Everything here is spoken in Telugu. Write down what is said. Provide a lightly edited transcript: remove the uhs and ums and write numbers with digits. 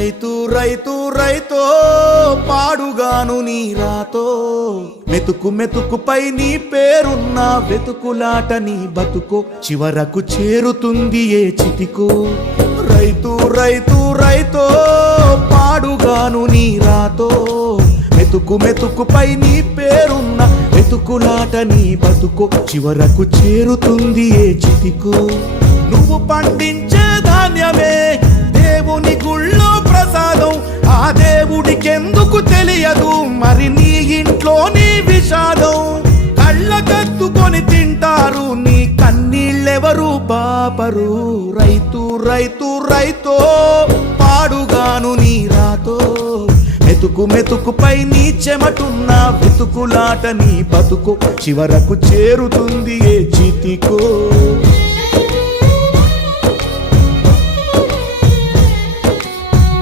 రైతు రైతు రైతో పాడుగాను నీ రాతో మెతుకు మెతుకుపై నీ పేరున్న వెతుకులాట నీ బతుకో చివరకు చేరుతుంది ఏ చితికో రైతు రైతు రైతో పాడుగాను నీ రాతో మెతుకు మెతుకుపై నీ పేరున్న వెతుకులాట నీ బతుకో చివరకు చేరుతుంది ఏ చితికో నువ్వు పండించే ధాన్యమే దేవుని గుళ్ళో ప్రసాదం ఆ దేవుడికెందుకు తెలియదు మరి నీ ఇంట్లో నీ విషాదం కళ్ళకత్తుకొని తింటారు నీ కన్నీళ్ళెవరు పాపరు రైతు రైతు రైతో పాడుగాను నీ రాతో మెతుకు మెతుకుపై నీ చెమటున్న వెతుకులాట నీ బతుకు చివరకు చేరుతుంది ఏ చితికో